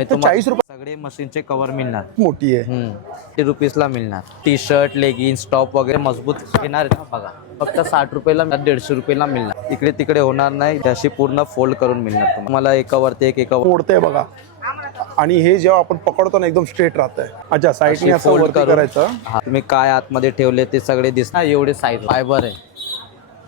तुम्हाला 40 रुपये? सगळे मशीनचे कव्हर मिळणार. मोठी आहे. टी रुपीजला मिळणार. टी शर्ट लेगिन्स टॉप वगैरे मजबूत येणार आहे ना बघा. फक्त साठ रुपयाला दीडशे रुपयाला मिळणार. इकडे तिकडे होणार नाही अशी पूर्ण फोल्ड करून मिळणार तुम्हाला. एकावरती एक एकावर मोडते बघा. आणि हे जेव्हा आपण पकडतो ना एकदम स्ट्रेट राहतंय. अच्छा साईडने असं फोल्ड वरती करून करायचं. हा, तुम्ही काय आतमध्ये ठेवले ते सगळे दिसणार. एवढे साईज फायबर आहे.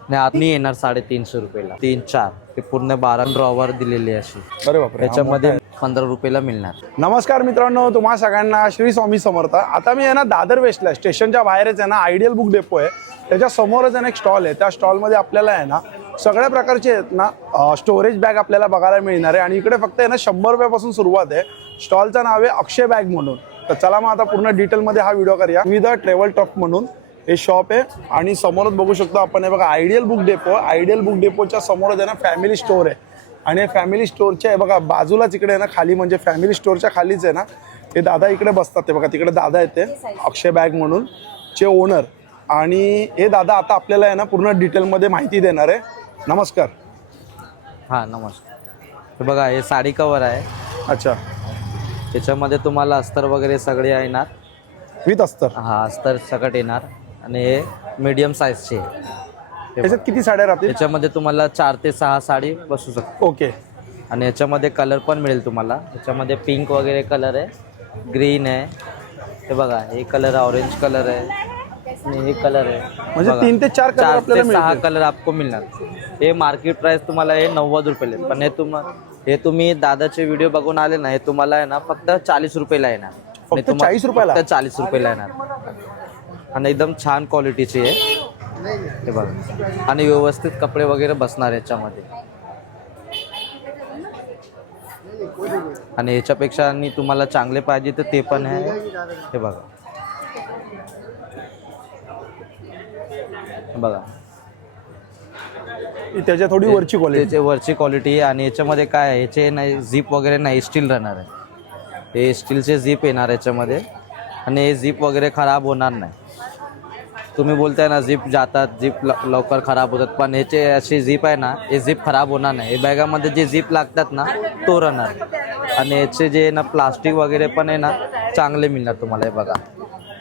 आणि आत नाही येणार साडेतीनशे रुपयाला. तीन चार. ते पूर्ण बारा ड्रॉवर दिलेली आहे अशी. अरे बापरे हा त्याच्यामध्ये पंधरा रुपयाला मिळणार. नमस्कार मित्रांनो तुम्हा सगळ्यांना श्री स्वामी समर्थ. आता मी आहे ना दादर वेस्टला. स्टेशनच्या बाहेरच आहे ना आयडियल बुक डेपो आहे. त्याच्या समोरच एक स्टॉल आहे. त्या स्टॉलमध्ये आपल्याला आहे ना सगळ्या प्रकारचे आहेत ना स्टोरेज बॅग आपल्याला बघायला मिळणार आहे. आणि इकडे फक्त आहे ना शंभर रुपयापासून सुरुवात आहे. स्टॉलचं नाव आहे अक्षय बॅग म्हणून. तर चला मग आता पूर्ण डिटेलमध्ये हा व्हिडिओ करूया. विद ट्रेवल टॉक म्हणून. हे शॉप आहे. आणि समोरच बघू शकतो आपण हे बघा ideal book depot ideal book डेपोच्या समोरच आहे ना फॅमिली स्टोअर आहे. आणि हे फॅमिली स्टोअरच्या आहे बघा बाजूलाच इकडे आहे ना खाली म्हणजे फॅमिली स्टोअरच्या खालीच आहे ना हे दादा इकडे बसतात ते बघा तिकडे दादा आहेत ते अक्षय बॅग म्हणून चे ओनर आणि हे दादा आता आपल्याला आहे ना पूर्ण डिटेलमध्ये माहिती देणार आहे. नमस्कार. हा नमस्कार. हे बघा हे साडी कवर आहे. अच्छा. त्याच्यामध्ये तुम्हाला अस्तर वगैरे सगळे येणार. विथ अस्तर. हा अस्तर सकट येणार. आणि हे मीडियम साईजचे आहे. त्याच्यात किती साड्या राहतील याच्यामध्ये तुम्हाला चार ते सहा साडी बसू शकतो ओके आणि याच्यामध्ये कलर पण मिळेल तुम्हाला याच्यामध्ये पिंक वगैरे कलर आहे ग्रीन आहे हे बघा हे कलर ऑरेंज कलर आहे आणि हे कलर आहे म्हणजे. तीन ते चार कलर चार आपल्याला ते सहा मिळतील. कलर आपको मिळणार हे मार्केट प्राइस तुम्हाला हे नव्वद रुपयाला आहे. पण हे तुम हे तुम्ही दादाचे व्हिडिओ बघून आले ना हे तुम्हाला आहे ना फक्त चाळीस रुपयाला येणार आणि फक्त तुम्हा- 40 रुपयाला? फक्त चाळीस रुपयाला येणार आणि एकदम छान क्वालिटीची आहे. हे बघा. आणि व्यवस्थित कपडे वगैरे बसणार याच्यामध्ये. आणि याच्यापेक्षा आणि तुम्हाला चांगले पाहिजे तर ते पण आहे. हे बघा. हे बघा. त्याच्या थोडी वरची क्वालिटी वरची क्वालिटी आहे आणि याच्यामध्ये काय आहे? याचे नाही झीप वगैरे नाही स्टील राहणार आहे. हे स्टीलचे झीप येणार याच्यामध्ये. आणि हे झीप वगैरे खराब होणार नाही. तुम्ही बोलताय ना झीप जातात झीप लवकर खराब होतात. पण ह्याचे असे झीप आहे ना हे झीप खराब होणार नाही. हे बॅगामध्ये जे झीप लागतात ना तो राहणार आणि याचे जे ना प्लास्टिक वगैरे पण आहे ना चांगले मिळणार तुम्हाला हे बघा.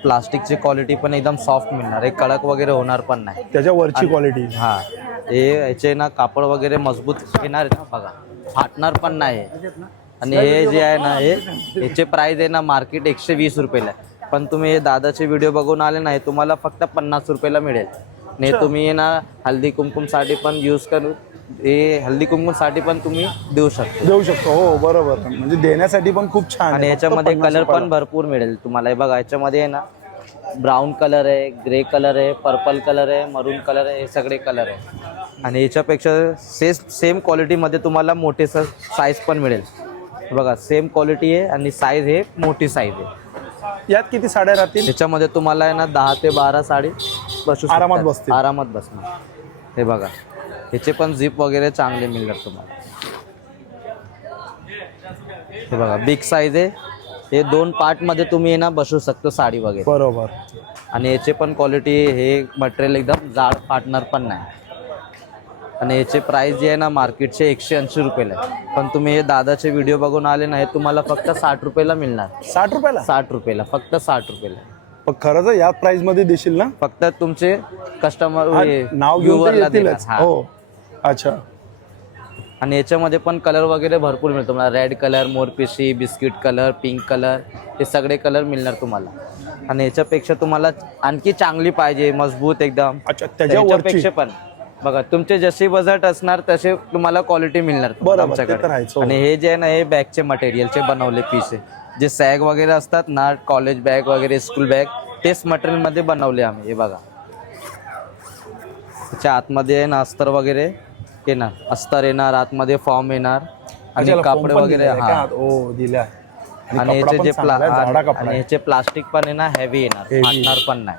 प्लास्टिकची क्वालिटी पण एकदम सॉफ्ट मिळणार. हे कडक वगैरे होणार पण नाही. त्याच्या वरची क्वालिटी हा हे याचे ना कापड वगैरे मजबूत येणार आहे ना बघा. फाटणार पण नाही. आणि हे जे आहे ना हे याचे प्राइस आहे ना मार्केट एकशे वीस रुपयाला आहे. पण तुम्ही हे दादाचे व्हिडिओ बघून आले ना हे तुम्हाला फक्त पन्नास रुपयाला मिळेल. हे तुम्ही ना हल्दी कुमकुमसाठी पण यूज करू हे हल्दी कुमकुमसाठी पण तुम्ही देऊ शकता. देऊ शकतो हो बरोबर. म्हणजे देण्यासाठी पण खूप छान आणि याच्यामध्ये 50 कलर पण. भरपूर मिळेल तुम्हाला. हे बघा याच्यामध्ये आहे ना ब्राऊन कलर आहे ग्रे कलर आहे पर्पल कलर आहे मरून कलर आहे हे सगळे कलर आहे. आणि याच्यापेक्षा सेम सेम क्वालिटीमध्ये तुम्हाला मोठे साईज पण मिळेल. बघा सेम क्वालिटी आहे आणि साईज हे मोठी साईज आहे. यात किती साड्या राहतील? याच्यामध्ये तुम्हाला आहे ना दहा ते बारा साडी बसू शकतात. आरामात बसतील. आरामात बसणार. हे बघा. ह्याचे पण झीप वगैरे चांगले मिळणार तुम्हाला. हे बघा बिग साईज आहे. हे दोन पार्टमध्ये तुम्ही आहे ना बसू शकतो साडी वगैरे. बरोबर. आणि याचे पण क्वालिटी हे मटेरियल एकदम जाड फाटणार पण नाही. आणि याचे प्राइस जे आहे ना मार्केटचे एकशे ऐंशी रुपयाला आहे. पण तुम्ही हे दादाचे व्हिडिओ बघून आले ना हे तुम्हाला फक्त साठ रुपयाला मिळणार. साठ रुपयाला? साठ रुपयाला फक्त साठ रुपयाला. पण खरंच याच प्राइसमध्ये देशील ना? फक्त तुमचे कस्टमर हा, नाव घेऊन तर येतीलच. हो. अच्छा. आणि याच्यामध्ये पण कलर वगैरे भरपूर मिळतो. तुम्हाला रेड कलर मोरपिशी बिस्किट कलर पिंक कलर हे सगळे कलर मिळणार तुम्हाला. आणि याच्यापेक्षा तुम्हाला आणखी चांगली पाहिजे मजबूत एकदम. अच्छा त्याच्यापेक्षा पण. बघा तुमचे जसे बजेट असणार तसे तुम्हाला क्वालिटी मिळणार तुम्हाला बरोबर, ते तर आहेच, हो. आणि हे जे आहे ना हे बॅगचे मटेरियलचे बनवले पीस आहे. जे सॅग वगैरे असतात ना कॉलेज बॅग वगैरे स्कूल बॅग तेच मटेरियलमध्ये बनवले आम्ही. हे बघा. त्याच्या आतमध्ये आहे ना अस्तर वगैरे. येणार अस्तर येणार आतमध्ये फॉर्म येणार. आणि कापड वगैरे हा? ओ आणि याचे जे प्ला आणि. याचे प्लास्टिक पण आहे ना हेवी येणार. Heavy. फाटणार पण नाही.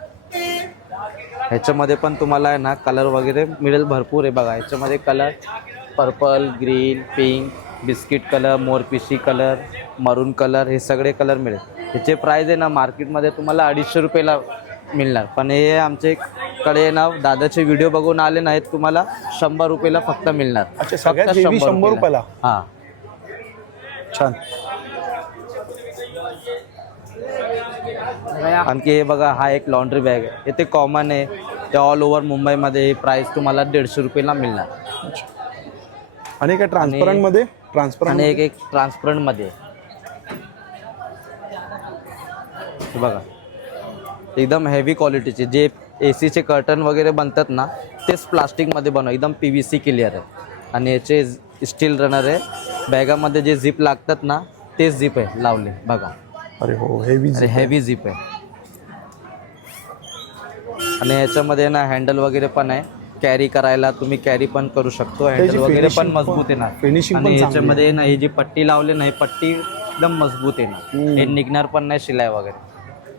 ह्याच्यामध्ये पण तुम्हाला आहे ना कलर वगैरे मिळेल भरपूर आहे बघा. ह्याच्यामध्ये colour purple green pink biscuit colour मोरपिशी colour maroon colour हे सगळे कलर मिळेल. ह्याचे प्राईज आहे ना मार्केटमध्ये तुम्हाला अडीचशे रुपयाला मिळणार. पण हे आमच्याकडे ना दादाचे व्हिडिओ बघून आले नाहीत तुम्हाला शंभर रुपयाला फक्त मिळणार. अच्छा सगळ्यात हेवी शंभर रुपयाला? हां. छान. आणखी हे बघा हा एक लॉन्ड्री बॅग आहे. हे ते कॉमन आहे. ते ऑल ओव्हर मुंबईमध्ये प्राइस तुम्हाला दीडशे रुपयाला मिळणार. आणि काय ट्रान्सपरंटमध्ये? ट्रान्सपरंट आणि एक एक ट्रान्सपरंटमध्ये हे बघा. एकदम हेवी क्वालिटीचे जे ए सीचे कर्टन वगैरे बनतात ना तेच प्लास्टिकमध्ये बनव. एकदम पी व्ही सी क्लिअर आहे. आणि याचे स्टील रनर आहे. बॅगामध्ये जे झिप लागतात ना तेच झिप आहे लावले. बघा. अरे हो हेवी हेवी झिप आहे. आणि याच्यामध्ये ना हँडल वगैरे पण आहे. कॅरी करायला तुम्ही कॅरी पण करू शकतो. हँडल वगैरे पण मजबूत finishing पण आणि याच्यामध्ये ना ही जी पट्टी लावली ना ही पट्टी एकदम मजबूत हम्म. हे निघणार पण नाही शिलाई वगैरे.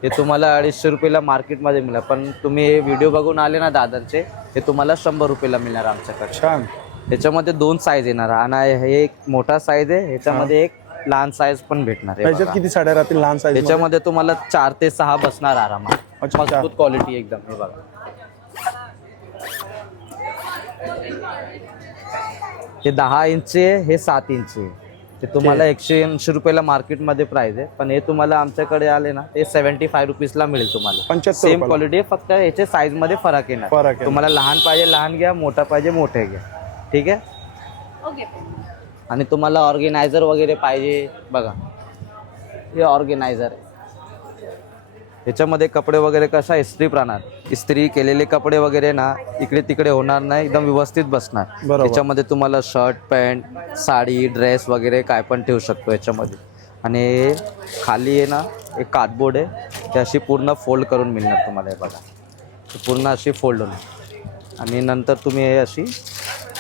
हे तुम्हाला अडीचशे रुपयाला मार्केटमध्ये मिळेल. पण तुम्ही हे व्हिडिओ बघून आले ना दादरचे हे तुम्हाला शंभर रुपयाला मिळणार आमच्याकडे. छान. त्याच्यामध्ये दोन साईज येणार. आणि हे एक मोठा साईज आहे. ह्याच्यामध्ये एक लहान साईज पण भेटणार आहे त्याच्यात. किती साड्या राहतील? लहान साईज त्याच्यामध्ये तुम्हाला चार ते सहा बसणार आरामात. अच्छा. मजबूत क्वालिटी एकदम हे बघा. हे दहा इंचचे हे सात इंचचे. ते तुम्हाला एकशे ऐंशी रुपयाला मार्केटमध्ये प्राइस आहे. पण हे तुम्हाला आमच्याकडे आले ना ते सेव्हन्टी फाय रुपीजला मिळेल तुम्हाला. 75 सेम रुपयाला. क्वालिटी आहे फक्त याचे साईजमध्ये फरक येणार. फरक. तुम्हाला लहान पाहिजे लहान घ्या मोठा पाहिजे मोठे घ्या. ठीक आहे? ओके आणि तुम्हाला ऑर्गेनायझर वगैरे पाहिजे बघा. हे ऑर्गेनायझर आहे. ह्याच्यामध्ये कपडे वगैरे कशा इस्त्री राहणार इस्त्री केलेले कपडे वगैरे ना इकडे तिकडे होणार नाही एकदम व्यवस्थित बसणार. याच्यामध्ये तुम्हाला शर्ट पॅन्ट साडी ड्रेस वगैरे काय पण ठेवू शकतो याच्यामध्ये. आणि खाली आहे ना एक कार्डबोर्ड आहे. ते अशी पूर्ण फोल्ड करून मिळणार तुम्हाला हे बघा. पूर्ण अशी फोल्ड होणार. आणि नंतर तुम्ही हे अशी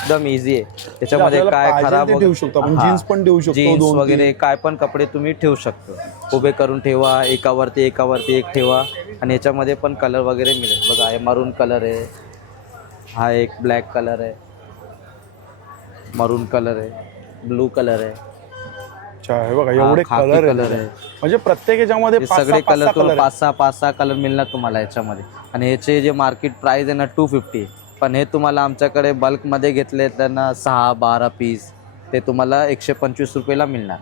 एकदम इझी आहे. त्याच्यामध्ये काय खराब ठेवू शकतो. आपण. जीन्स पण ठेवू शकतो, जीन्स वगैरे काय पण कपडे तुम्ही ठेवू शकतो. उभे करून ठेवा एकावरती एकावरती एक ठेवा. आणि याच्यामध्ये पण कलर वगैरे मिळेल. बघा हे मरून कलर आहे. हा एक ब्लॅक कलर आहे. मरून कलर आहे. ब्लू कलर आहे. अच्छा हे बघा एवढे कलर कलर आहे. म्हणजे प्रत्येक याच्यामध्ये सगळे कलर पाच सहा पाच सहा कलर मिळणार तुम्हाला याच्यामध्ये. आणि ह्याचे जे मार्केट प्राइस आहे ना टू फिफ्टी पण हे तुम्हाला आमच्याकडे बल्कमध्ये घेतले त्यांना सहा बारा पीस ते तुम्हाला एकशे पंचवीस रुपयाला मिळणार.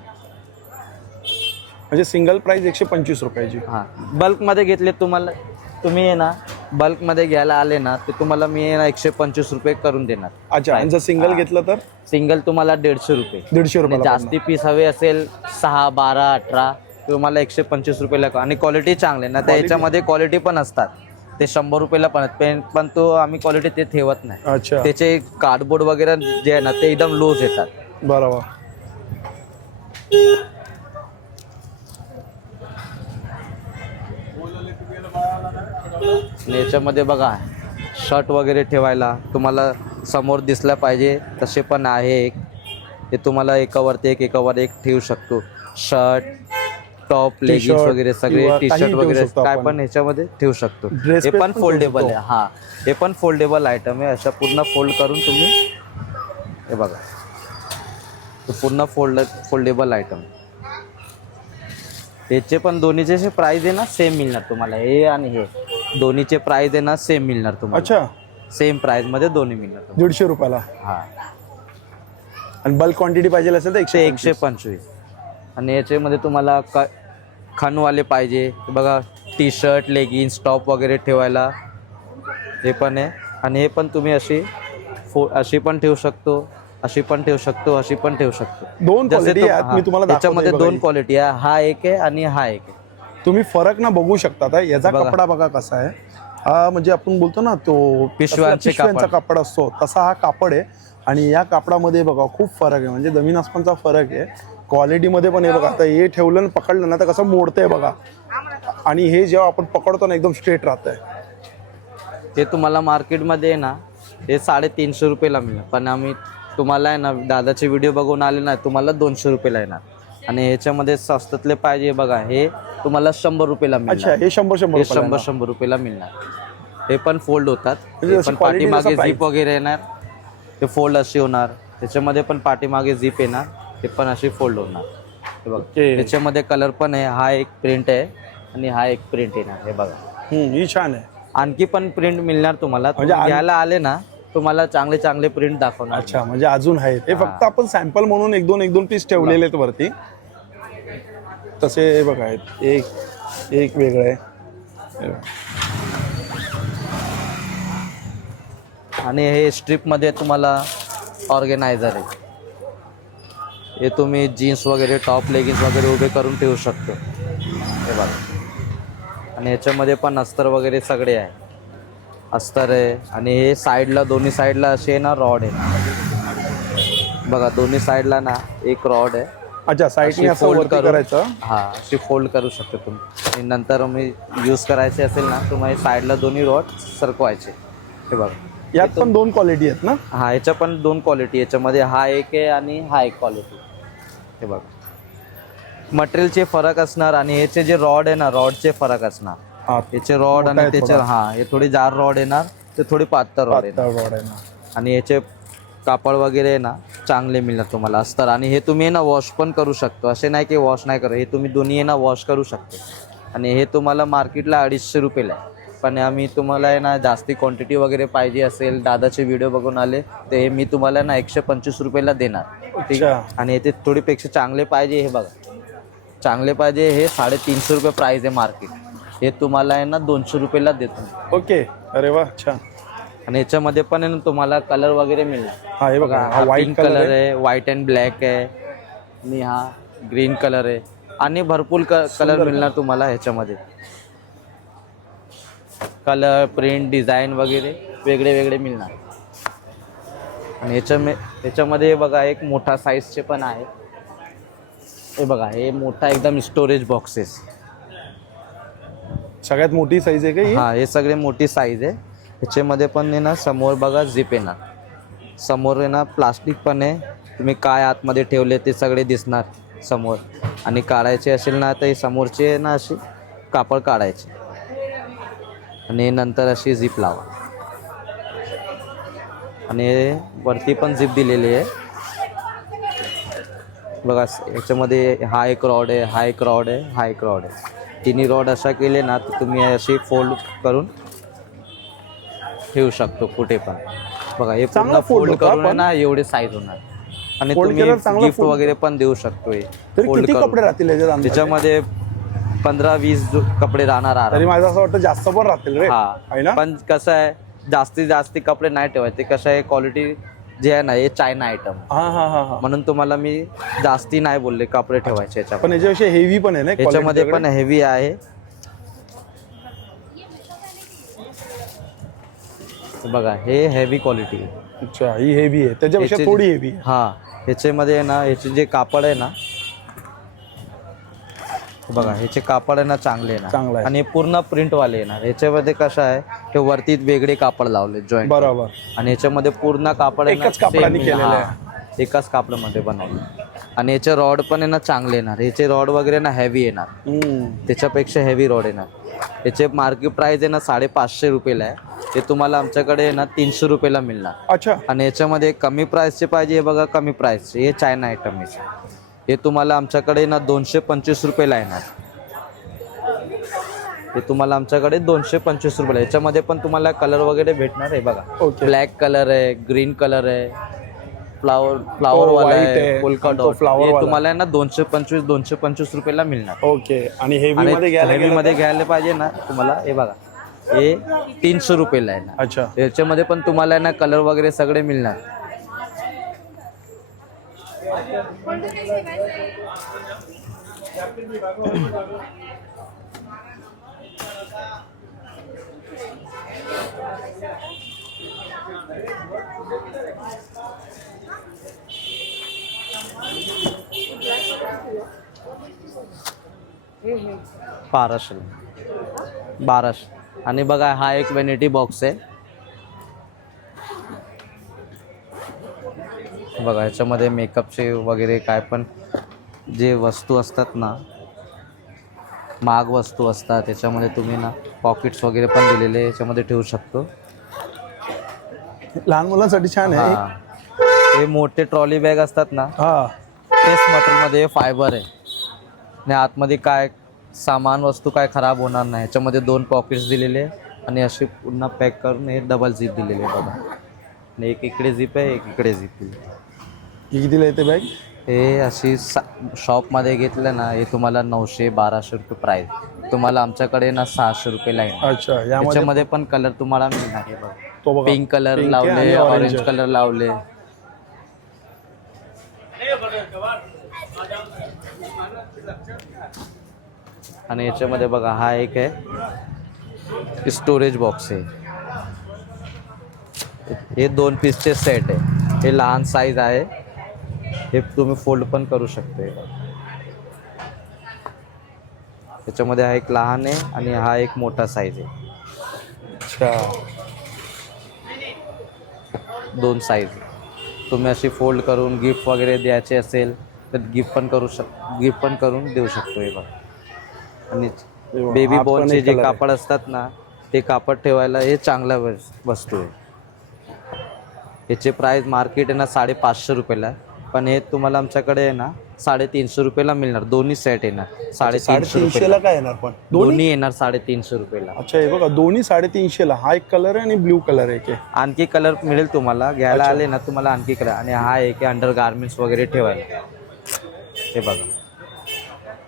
म्हणजे सिंगल प्राइस एकशे पंचवीस रुपयाची. हां. बल्कमध्ये घेतले तुम्हाला तुम्ही आहे ना बल्कमध्ये घ्यायला आले ना ते तुम्हाला मी आहे ना एकशे पंचवीस रुपये करून देणार. अच्छा आणि जर सिंगल. घेतलं तर? सिंगल तुम्हाला दीडशे रुपये. दीडशे आणि रुपये जास्ती पीस हवे असेल सहा बारा अठरा तुम्हाला एकशे पंचवीस रुपयाला आणि क्वालिटी चांगली आहे ना तर Quality- याच्यामध्ये क्वालिटी पण असतात. ते शंभर रुपयाला पण आहेत. पण तो आम्ही क्वालिटी ते ठेवत नाही. अच्छा. त्याचे कार्डबोर्ड वगैरे जे आहे ना ते एकदम लूज येतात. बरोबर. आणि याच्यामध्ये बघा शर्ट वगैरे ठेवायला तुम्हाला समोर दिसला पाहिजे तसे पण आहे एक. हे तुम्हाला एकावरती एक एकावर एक ठेवू शकतो. शर्ट टॉप लेगिन्स वगैरे सगळे टी शर्ट वगैरे काय. पण ह्याच्यामध्ये ठेवू शकतो. हे पण फोल्डेबल आहे. हा हे पण फोल्डेबल आयटम आहे. अशा पूर्ण फोल्ड करून तुम्ही हे बघा. पूर्ण फोल्ड फोल्डेबल आयटम त्याचे पण दोन्हीचे प्राइस आहे ना सेम मिळणार तुम्हाला. हे आणि हे. दोन्हीचे प्राइस आहे ना सेम मिळणार तुम्हाला. अच्छा. सेम प्राइसमध्ये दोन्ही मिळणार. दीडशे रुपयाला. हा. आणि बल्क क्वांटिटी पाहिजे असेल तर एकशे एकशे पंचवीस. आणि याच्यामध्ये तुम्हाला क खणवाले पाहिजे. बघा टी शर्ट लेगिन्स टॉप वगैरे ठेवायला. हे पण आहे. आणि हे पण तुम्ही अशी फो अशी पण ठेवू शकतो अशी पण ठेवू शकतो अशी पण ठेवू शकतो. दोन आहेत मी तुम्हाला त्याच्यामध्ये दोन बघा. क्वालिटी आहे. हा एक आहे आणि हा एक आहे. तुम्ही फरक ना बघू शकता आता. याचा बघा. कपडा बघा कसा आहे. हा म्हणजे आपण बोलतो ना तो पिशव्यांचा कापड. कापड असतो. तसा हा कापड आहे. आणि या कापडामध्ये बघा खूप फरक आहे. म्हणजे जमीन आसमानचा फरक आहे. क्वालिटीमध्ये पण हे बघा आता हे ठेवलं आणि पकडलं ना तर कसं मोडतंय बघा. आणि हे जेव्हा आपण पकडतो ना एकदम स्ट्रेट राहतंय. ते तुम्हाला मार्केटमध्ये आहे ना हे साडेतीनशे रुपयाला मिळणार. पण आम्ही तुम्हाला आहे ना दादाचे व्हिडिओ बघून आले ना तुम्हाला दोनशे रुपयाला येणार. आणि ह्याच्यामध्ये स्वस्तातले पाहिजे बघा हे तुम्हाला शंभर रुपयाला अच्छा मिळणार हे शंभर शंभर हे रुपयाला शंभर शंभर रुपयाला मिळणार. हे पण फोल्ड होतात. म्हणजे हे जशी पण quality पाठीमागे जसं झीप वगैरे येणार. ते फोल्ड अशी होणार. त्याच्यामध्ये पण पाठीमागे झीप येणार. ते पण अशी फोल्ड होणार. हे बघा Okay. त्याच्यामध्ये कलर पण आहे हा एक प्रिंट आहे आणि हा एक प्रिंट येणार हे बघा. हम्म, ही छान आहे. आणखी पण प्रिंट मिळणार तुम्हाला. म्हणजे आण- घ्यायला आले ना तुम्हाला चांगले चांगले प्रिंट दाखवणार. अच्छा म्हणजे अजून आहेत. हे फक्त आपण सॅम्पल म्हणून एक दोन एक दोन पीस ठेवलेले आहेत वरती. तसे हे बघा आहेत. एक एक वेगळं आहे. हे बघा. आणि हे स्ट्रीपमध्ये तुम्हाला ऑर्गेनायझर आहे. हे तुम्ही जीन्स वगैरे टॉप लेगिन्स वगैरे उभे करून ठेवू शकतो. हे बघा. आणि याच्यामध्ये पण अस्तर वगैरे सगळे आहे. अस्तर आहे आणि हे साईडला दोन्ही साईडला असे ना रॉड आहे. बघा दोन्ही साईडला ना एक रॉड आहे. अच्छा साईडने करून- करायचं? हा अशी फोल्ड करू शकतो तुम्ही. आणि नंतर मी यूज करायचे असेल ना तुम्हाला साईडला दोन्ही रॉड सरकवायचे. हे बघा. यात पण दोन क्वालिटी आहेत ना? हा याच्या पण दोन क्वालिटी याच्यामध्ये हा एक आहे आणि हा एक क्वालिटी हे बघा. मटेरियलचे फरक असणार आणि याचे जे रॉड आहे ना रॉडचे फरक असणार. याचे रॉड आणि त्याचे. हा हे थोडी जार रॉड येणार ते थोडी पातळ रॉड येणार. आणि याचे कापड वगैरे ना चांगले मिळणार तुम्हाला अस्तर. आणि हे तुम्ही ना वॉश पण करू शकतो. असे नाही की वॉश नाही करू हे तुम्ही दोन्ही ना वॉश करू शकतो. आणि हे तुम्हाला मार्केटला अडीचशे रुपयेला आहे. पण आम्ही तुम्हाला आहे ना जास्ती क्वांटिटी वगैरे पाहिजे असेल दादाचे व्हिडिओ बघून आले हे मी तुम्हाला ना एकशे पंचवीस रुपयाला देणार. ठीक अच्छा. आणि ते थोडीपेक्षा चांगले पाहिजे हे बघा. चांगले पाहिजे हे साडेतीनशे रुपये प्राईस आहे मार्केट हे तुम्हाला आहे ना दोनशे रुपयाला देतो. ओके. अरे वा छान. आणि याच्यामध्ये पण आहे ना तुम्हाला कलर वगैरे मिळणार हा हे बघा हा व्हाईट कलर आहे. आहे व्हाईट अँड ब्लॅक आहे. आणि हा ग्रीन कलर आहे. आणि भरपूर कलर मिळणार तुम्हाला ह्याच्यामध्ये. कलर प्रिंट डिझाईन वगैरे वेगळे वेगळे मिळणार. आणि याच्या याच्यामध्ये हे बघा एक मोठा साईजचे पण आहे. हे बघा हे मोठा एकदम स्टोरेज बॉक्सेस सगळ्यात मोठी साईज आहे का ही? हा हे सगळे मोठी साईज आहे. ह्याच्यामध्ये पण आहे ना समोर बघा झिप येणार समोर आहे ना प्लास्टिक पण आहे. तुम्ही काय आतमध्ये ठेवले ते सगळे दिसणार समोर. आणि काढायचे असेल ना तर हे समोरचे आहे ना अशी कापड काढायचे. आणि नंतर अशी झिप लावा. आणि वरती पण झिप दिलेली आहे. बघा याच्यामध्ये हा एक रॉड आहे हा एक रॉड आहे हा एक रॉड आहे. तिन्ही रॉड अशा केले ना तर तुम्ही अशी फोल्ड करून ठेवू शकतो कुठे पण. बघा हे पूर्ण फोल्ड करून. ना एवढे साईज होणार. आणि तुम्ही गिफ्ट वगैरे पण देऊ शकतो करून. कपडे राहतील? त्याच्यामध्ये पंधरा वीस कपडे राहणार माझं असं वाटतं जास्त पण राहतील पण कसं आहे जास्तीत जास्ती कपडे नाही ठेवायचे. कसं आहे क्वालिटी जे आहे ना हे चायना आयटम हा हा हा हा. म्हणून तुम्हाला मी जास्ती नाही बोलले कपडे ठेवायचे याच्यामध्ये. पण याच्याविषयी हेवी पण आहे ना quality याच्यामध्ये पण? हेवी आहे. बघा हे हेवी क्वालिटी आहे अच्छा ही हेवी आहे. त्याच्यापेक्षा याचे- थोडी हेवी हा ह्याच्यामध्ये आहे ना ह्याचे जे कापड आहे ना बघा ह्याचे कापड आहे ना चांगले आहे चांगलं आहे. आणि पूर्ण प्रिंट वाले येणार ह्याच्यामध्ये कसं आहे हे वरती वेगळे कापड लावले जॉईंट बरोबर. आणि याच्यामध्ये पूर्ण कापड आहे ना एकाच कापडाने same केलेलं हा, एकाच कापडामध्ये बनवलं. आणि याचे रॉड पण आहे ना चांगले येणार. याचे रॉड वगैरे ना हेवी येणार. हम्म. त्याच्यापेक्षा हेवी रॉड येणार. याचे मार्केट प्राइस आहे ना साडेपाचशे रुपयाला आहे. ते तुम्हाला आमच्याकडे आहे ना तीनशे रुपयाला मिळणार. अच्छा. आणि याच्यामध्ये कमी प्राईसचे पाहिजे हे बघा कमी प्राईसचे हे चायना आयटम आहे. हे तुम्हाला आमच्याकडे ना दोनशे पंचवीस रुपयाला येणार हे तुम्हाला आमच्याकडे दोनशे पंचवीस रुपयाला याच्यामध्ये पण तुम्हाला कलर वगैरे भेटणार आहे बघा. ओके ब्लॅक कलर आहे ग्रीन कलर आहे फ्लावर फ्लावर तो वाला white आहे आहे, पोलका आणि तो डॉट flower हे वाला. तुम्हाला आहे ना दोनशे पंचवीस दोनशे पंचवीस रुपयाला मिळणार. ओके आणि हेवी आणि मध्ये घ्यायला heavy गेलं मध्ये तर? घ्यायला पाहिजे ना तुम्हाला हे बघा. हे तीनशे रुपयाला आहे. ना अच्छा. याच्यामध्ये पण तुम्हाला ना कलर वगैरे सगळे मिळणार. बाराशे. बाराशे. आणि बघा हा एक वेनिटी बॉक्स आहे. बघा ह्याच्यामध्ये मेकअपचे वगैरे काय पण जे वस्तू असतात ना महाग वस्तू असतात त्याच्यामध्ये तुम्ही ना पॉकेट्स वगैरे पण दिलेले याच्यामध्ये ठेवू शकतो. लहान मुलांसाठी छान आहे. हा. हे मोठे ट्रॉली बॅग असतात ना हा. तेच मटेरियलमध्ये फायबर आहे. आणि आतमध्ये काय सामान वस्तू काय खराब होणार नाही. ह्याच्यामध्ये दोन पॉकेट्स दिलेले आणि असे पुन्हा पॅक करून हे डबल झीप दिलेले बघा. आणि एक इकडे झीप आहे एक इकडे झीप दिली ही कितीला येते बॅग हे अशी सा शॉपमध्ये घेतलं ना हे तुम्हाला नऊशे बाराशे रुपये प्राईस तुम्हाला आमच्याकडे ना सहाशे रुपये येणार अच्छा यामध्ये त्याच्यामध्ये पण कलर तुम्हाला मिळणार बघा. तो बघा. पिंक कलर Pink आहे आणि लावले orange ऑरेंज आहे. कलर लावले. आणि याच्यामध्ये बघा हा एक आहे. स्टोरेज बॉक्स आहे. हे दोन पीसचे सेट आहे. हे लहान साईज आहे. हे तुम्ही फोल्ड पण करू शकता. त्याच्यामध्ये हा एक लहान आहे आणि हा एक मोठा साईज आहे. अच्छा. दोन साईज तुम्ही अशी फोल्ड करून गिफ्ट वगैरे द्यायचे असेल तर गिफ्ट पण करू शक गिफ्ट पण करून देऊ शकतो हे बघा. आणि बेबी बॉलचे जे. कापड असतात ना ते कापड ठेवायला हे चांगला वस- वस्तू आहे. याचे प्राईस मार्केट आहे ना साडेपाचशे रुपयाला. पण हे तुम्हाला आमच्याकडे आहे ना साडेतीनशे रुपयाला मिळणार. दोन्ही सेट येणार. साडेतीनशे साडेतीनशे ला रुपयाला. काय येणार पण? दोन्ही? दोन्ही येणार साडेतीनशे रुपयाला. अच्छा हे बघा दोन्ही साडेतीनशे ला हा एक कलर आहे आणि ब्ल्यू कलर आहे एक आहे. आणखी कलर मिळेल तुम्हाला. घ्यायला आले ना तुम्हाला आणखी कलर आणि हा एक अंडर गार्मेंट्स वगैरे ठेवायला. हे बघा.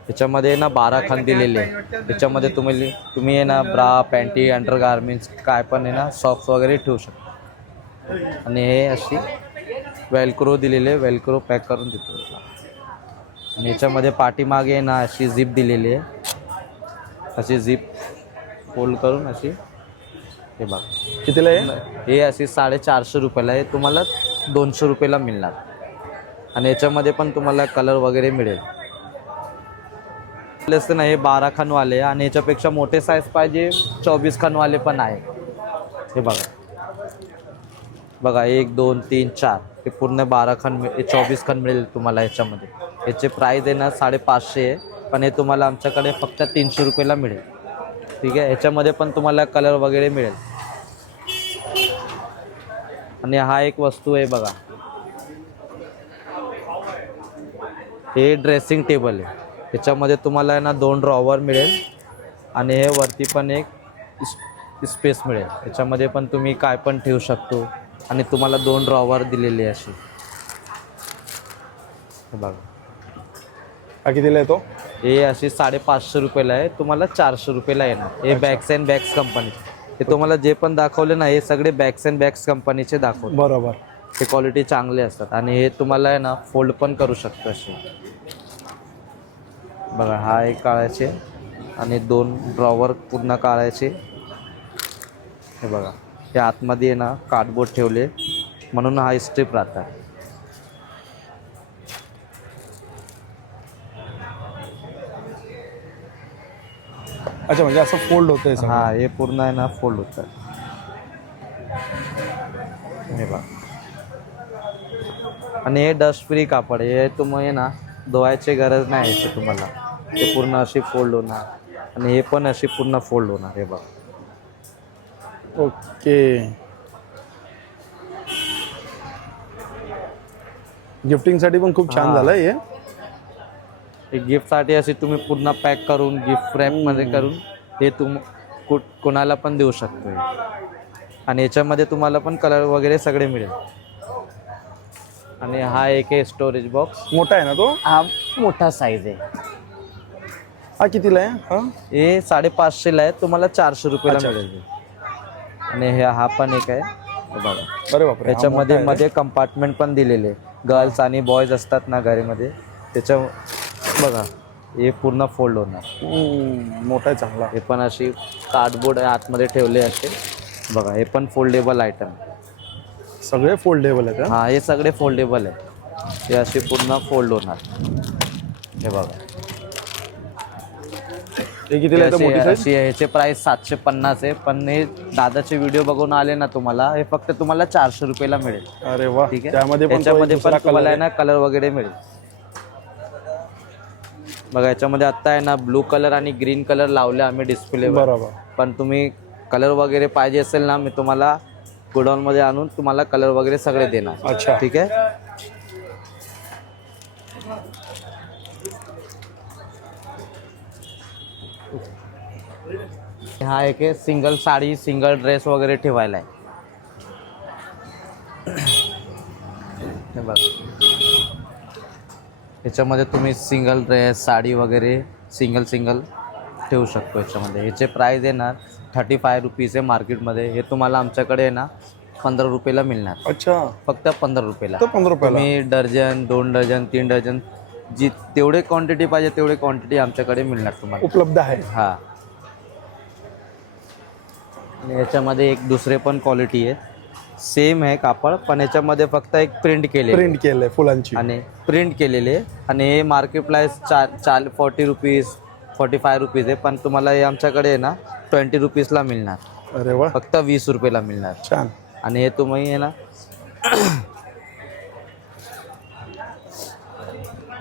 त्याच्यामध्ये ना बारा खान दिलेले आहे. त्याच्यामध्ये तुम्ही तुम्ही आहे ना ब्रा पॅन्टी अंडर गार्मेंट्स काय पण आहे ना सॉक्स वगैरे ठेवू शकता. आणि हे अशी वेलक्रो दिलेले वेलक्रो पॅक करून देतो आणि याच्यामध्ये पाठीमागे ना अशी झिप दिलेली आहे. अशी झिप फोल्ड करून अशी हे बघा. कितीला आहे? हे अशी साडेचारशे रुपयाला आहे. तुम्हाला दोनशे रुपयाला मिळणार. आणि याच्यामध्ये पण तुम्हाला कलर वगैरे मिळेल. प्लस ना हे बारा खानवाले आणि याच्यापेक्षा मोठे साईज पाहिजे चोवीस खानवाले पण आहे. हे बघा. बघा एक दोन तीन चार. हे पूर्ण बारा खण चोवीस खण मिळेल तुम्हाला याच्यामध्ये याचे प्राईस आहे ना साडेपाचशे आहे. पण हे तुम्हाला आमच्याकडे फक्त तीनशे रुपयाला मिळेल. ठीक आहे? याच्यामध्ये पण तुम्हाला कलर वगैरे मिळेल. आणि हा एक वस्तू आहे बघा. हे ड्रेसिंग टेबल आहे. याच्यामध्ये तुम्हाला आहे ना दोन ड्रॉवर मिळेल. आणि हे वरती पण एक स्पेस मिळेल. याच्यामध्ये पण तुम्ही काय पण ठेवू शकतो. आणि तुम्हाला दोन ड्रॉवर दिलेली अशी. बघा. हा कितीला येतो हे अशी साडेपाचशे रुपयाला आहे. तुम्हाला चारशे रुपयाला येणार. हे बॅग्स अँड बॅग्स कंपनी हे तुम्हाला जे पण दाखवले ना हे सगळे बॅग्स अँड बॅग्स कंपनीचे दाखवले. बरोबर. ते क्वालिटी चांगले असतात. आणि हे तुम्हाला आहे ना फोल्ड पण करू शकतो असे बघा हा एक काळाचे आणि दोन ड्रॉवर पूर्ण काळाचे हे बघा. हे आतमध्ये आहे ना कार्डबोर्ड ठेवले. म्हणून हा स्ट्रिप राहतात अच्छा म्हणजे असं फोल्ड होतंय सगळं. हा हे पूर्ण आहे ना फोल्ड होतात हे बघा. आणि हे डस्ट फ्री कापड आहे. हे तुम्ही ना धुवायची गरज नाही तुम्हाला. हे पूर्ण अशी फोल्ड होणार. आणि हे पण अशी पूर्ण फोल्ड होणार हे बघा. ओके गिफ्टिंगसाठी पण खूप छान हा. झालंय हे. हे गिफ्टसाठी अशी तुम्ही पूर्ण पॅक करून गिफ्ट रॅपमध्ये करून हे तुम कु कोणाला पण देऊ शकतो. आणि याच्यामध्ये तुम्हाला पण कलर वगैरे सगळे मिळेल. आणि हा एक आहे स्टोरेज बॉक्स मोठा आहे ना तो? हा मोठा साईज आहे. हा कितीला आहे? हा? हे साडेपाचशेला आहे. तुम्हाला चारशे रुपयाला अच्छा. मिळेल. आणि हे हा पण एक आहे. बघा. अरे बापरे हा त्याच्यामध्ये. मध्ये कंपार्टमेंट पण दिलेले गर्ल्स आणि बॉयज असतात ना घरीमध्ये. त्याच्या बघा हे पूर्ण फोल्ड होणार. हम्म, मोठा आहे चांगला. हे पण अशी कार्डबोर्ड आतमध्ये ठेवले असे. बघा हे पण फोल्डेबल आयटम सगळे फोल्डेबल आहेत हा? हा हे सगळे फोल्डेबल आहे हे असे पूर्ण फोल्ड होणार. हे बघा. हे कितीला येतं? मोठी size? ह्याचे प्राइस सातशे पन्नास आहे. पण हे दादाचे व्हिडिओ बघून आले ना तुम्हाला हे फक्त तुम्हाला चारशे रुपयाला मिळेल. अरे वा. ठीक आहे? पण तो एक त्याच्यामध्ये दुसरा पण color तुम्हाला आहे. आहे. ना कलर वगैरे मिळेल. बघा याच्यामध्ये आता आहे ना ब्लू कलर आणि ग्रीन कलर लावले आम्ही डिस्प्लेवर बरोबर. पण तुम्ही कलर वगैरे पाहिजे असेल ना मी तुम्हाला गोडाऊनमध्ये आणून तुम्हाला कलर वगैरे सगळे देणार. अच्छा. ठीक आहे? हा एक आहे सिंगल साडी सिंगल ड्रेस वगैरे ठेवायला आहे. हे बघ. याच्यामध्ये तुम्ही सिंगल ड्रेस साडी वगैरे सिंगल सिंगल ठेवू शकतो याच्यामध्ये. ह्याचे प्राईज येणार थर्टी फाय रुपीज आहे मार्केटमध्ये हे तुम्हाला आमच्याकडे आहे ना पंधरा रुपयाला मिळणार. अच्छा. फक्त पंधरा रुपयाला. तर पंधरा रुपयाला. तुम्ही डझन दोन डझन तीन डझन जी तेवढे क्वांटिटी पाहिजे तेवढे क्वांटिटी आमच्याकडे मिळणार तुम्हाला. उपलब्ध आहे. हा. आणि याच्यामध्ये एक दुसरे पण क्वालिटी आहे सेम आहे कापड पण याच्यामध्ये फक्त एक प्रिंट केले प्रिंट केलंय फुलांची. आणि प्रिंट केलेले आणि हे मार्केट प्राईस चार चाल forty rupees forty five rupees आहे. पण तुम्हाला हे आमच्याकडे आहे ना ट्वेंटी रुपीजला मिळणार. अरे वा. फक्त वीस रुपयाला मिळणार. छान. आणि हे तुम्ही आहे ना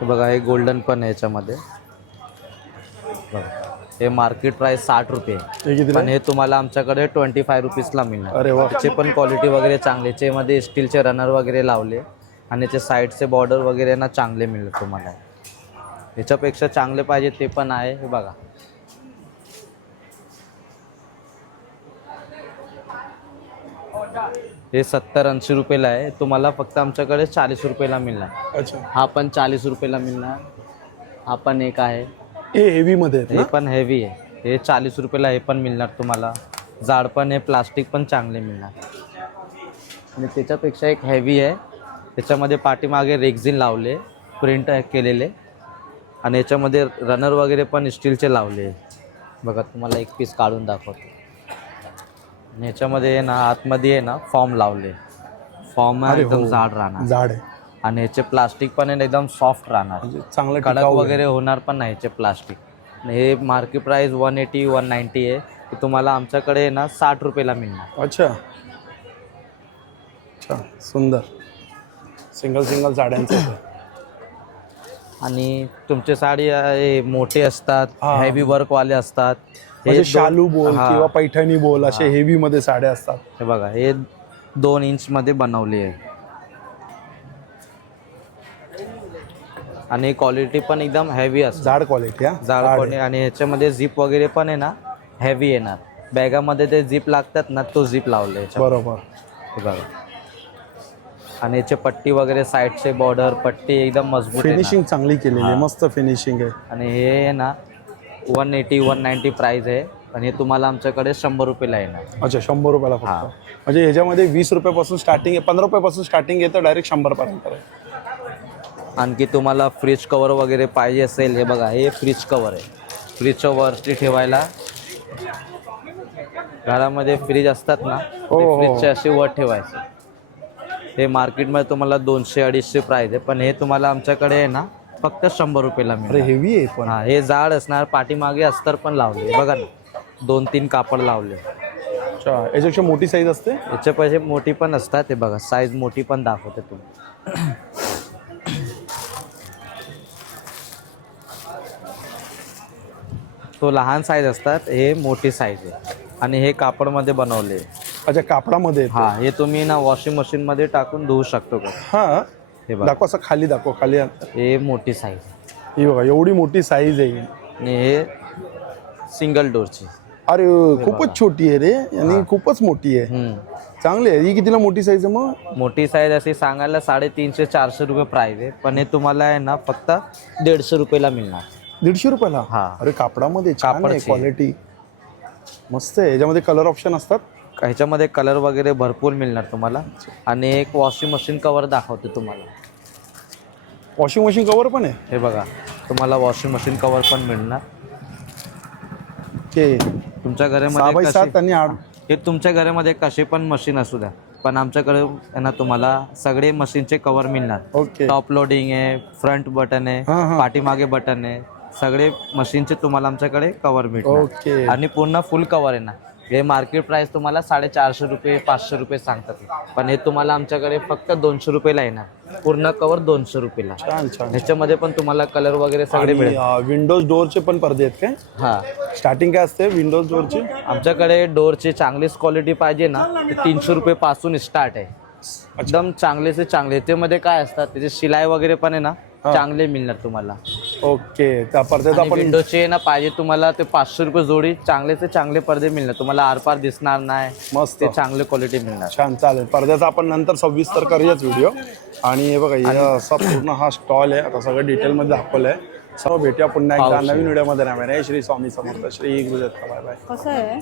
बघा हे गोल्डन पण आहे याच्यामध्ये. बघा. हे मार्केट प्राइस साठ रुपये. हे पण हे तुम्हाला आमच्याकडे ट्वेंटी फाय रुपीजला मिळणार. त्याचे पण क्वालिटी वगैरे चांगले. याच्यामध्ये स्टीलचे रनर वगैरे लावले. आणि याचे साईडचे बॉर्डर वगैरे ना चांगले मिळेल तुम्हाला. याच्यापेक्षा चांगले पाहिजे ते पण आहे. हे बघा. हे सत्तर ऐंशी रुपयाला आहे. तुम्हाला फक्त आमच्याकडे चाळीस रुपयाला मिळणार. अच्छा. हा पण चाळीस रुपयाला मिळणार. हा पण एक आहे. हे हेवी मध्ये आहेत हे पण हेवी आहे. हे चाळीस रुपयाला हे पण मिळणार तुम्हाला. जाड पण आहे प्लास्टिक पण चांगले मिळणार. आणि त्याच्यापेक्षा एक हेवी आहे. त्याच्यामध्ये पाठीमागे रेक्झिन लावले प्रिंट केलेले. आणि याच्यामध्ये रनर वगैरे पण स्टीलचे लावले. बघा तुम्हाला एक पीस काढून दाखवतो. आणि याच्यामध्ये आहे ना आतमध्ये आहे ना फॉर्म लावले. फॉर्म अरे एकदम हो. जाड राहणार. जाड आहे. आणि याचे प्लास्टिक पण आहे ना एकदम सॉफ्ट राहणार. म्हणजे चांगलं कडक टिकाऊ आहे. वगैरे होणार पण नाही याचे प्लास्टिक आणि हे market price one eighty one ninety आहे. तुम्हाला आमच्याकडे आहे ना साठ रुपयाला मिळणार. अच्छा. अच्छा सुंदर. सिंगल सिंगल साड्यांचं आहे. आणि तुमचे साडी अं, हे मोठे असतात हा. हेवी वर्कवाले असतात. हे म्हणजे दोन- शालू बोल हा. किंवा पैठणी बोल असे हेवी मध्ये साड्या असतात. हे बघा हे दोन इंच मध्ये बनवली आहे. आणि क्वालिटी पण एकदम हेवी असते. जाड क्वालिटी हा? जाड. क्वालिटी आणि ह्याच्यामध्ये झिप वगैरे पण आहे ना हेवी येणार बॅगामध्ये ते झिप लागतात ना तो झिप लावले बरोबर. हे बघा. आणि याचे पट्टी वगैरे साईडचे बॉर्डर पट्टी एकदम मजबूत. फिनिशिंग चांगली केलेली आहे मस्त फिनिशिंग आहे. आणि हे आहे ना one eighty one ninety price आहे. आणि हे तुम्हाला आमच्याकडे शंभर रुपयाला येणार. अच्छा शंभर रुपयाला हा. फक्त. म्हणजे ह्याच्यामध्ये वीस रुपयापासून स्टार्टिंग आहे पंधरा रुपयापासून स्टार्टिंग येतं डायरेक्ट शंभर पर्यंत आहे. आणखी तुम्हाला फ्रीज कवर वगैरे पाहिजे असेल हे बघा हे फ्रीज कवर आहे. फ्रीजच्या वरती ठेवायला घरामध्ये फ्रीज असतात ना हो, ते हो. फ्रीजचे असे वर ठेवायचे. हे मार्केटमध्ये तुम्हाला दोनशे अडीचशे प्राईज आहे पण हे तुम्हाला आमच्याकडे आहे ना फक्त शंभर रुपयाला मिळेल हेवी आहे पण. हा हे जाड असणार पाठीमागे अस्तर पण लावले बघा ना. दोन तीन कापड लावले अच्छा याच्यापेक्षा मोठी साईज असते? याचे पैसे मोठी पण असतात हे बघा साईज मोठी पण दाखवते तुम्ही तो लहान साईज असतात हे मोठी साईज आहे. आणि हे कापडमध्ये बनवले. अच्छा कापडामध्ये. हा हे तुम्ही ना वॉशिंग मशीन मध्ये टाकून धुवू शकतो का? हा हे बघा. दाखव असं खाली दाखव खाली. आण. हे मोठी साईज ही बघा एवढी मोठी साईज आहे. आणि हे सिंगल डोरची अरे खूपच छोटी आहे रे आणि खूपच मोठी आहे. चांगली आहे. ही कितीला मोठी साईज आहे मग? मोठी साईज अशी सांगायला साडेतीनशे चारशे रुपये प्राईस आहे. पण हे तुम्हाला आहे ना फक्त दीडशे रुपयाला मिळणार. दीडशे रुपयाला? हा. अरे कापडामध्ये छान आहे कापडची. क्वालिटी मस्त आहे. याच्यामध्ये कलर ऑप्शन असतात? ह्याच्यामध्ये कलर वगैरे भरपूर मिळणार तुम्हाला. आणि एक वॉशिंग मशीन कवर दाखवते तुम्हाला. वॉशिंग मशीन कवर पण आहे? हे बघा तुम्हाला वॉशिंग मशीन कवर पण मिळणार. तुमच्या सहा घरामध्ये बाय सात कशी- आणि आठ. हे तुमच्या घरामध्ये कसे पण मशीन असू द्या. पण आमच्याकडे आहे ना तुम्हाला सगळे मशीनचे कवर मिळणार. ओके टॉप लोडिंग आहे फ्रंट बटन आहे हा, हा. पाठीमागे बटन आहे. सगळे मशीनचे तुम्हाला आमच्याकडे कवर ओके आणि पूर्ण फुल कवर आहे ना. हे मार्केट प्राइस तुम्हाला साडेचारशे रुपये पाचशे रुपये सांगतात. पण हे तुम्हाला आमच्याकडे फक्त दोनशे रुपयाला येणार. पूर्ण कवर दोनशे रुपयाला. ह्याच्यामध्ये पण तुम्हाला कलर वगैरे सगळे मिळेल. विंडोज डोअरचे पण पडदे आहेत काय? हा. स्टार्टिंग काय असते? विंडोज डोअरची आमच्याकडे डोअरची चांगलीच क्वालिटी पाहिजे ना ते तीनशे रुपये पासून स्टार्ट आहे. एकदम चांगले से चांगले. त्याच्यामध्ये काय असतात त्याचे शिलाई वगैरे पण आहे ना चांगले मिळणार तुम्हाला. ओके त्या आपण विंडोचे ना पाहिजे तुम्हाला ते पाचशे रुपये जोडी चांगले ते चांगले पडदे मिळणार. तुम्हाला आरपार दिसणार नाही मस्त. ते चांगले क्वालिटी मिळणार. छान चालेल. पडद्याचा आपण नंतर सविस्तर करूयाच व्हिडिओ आणि हे बघा हे असा पूर्ण हा स्टॉल आहे. आता सगळं डिटेलमध्ये दाखवलं आहे सर्व भेटूया पुन्हा एकदा. नवीन व्हिडिओमध्ये नाही श्री स्वामी समर्थ. श्री गुरुदत्त. Bye bye. कसं आहे?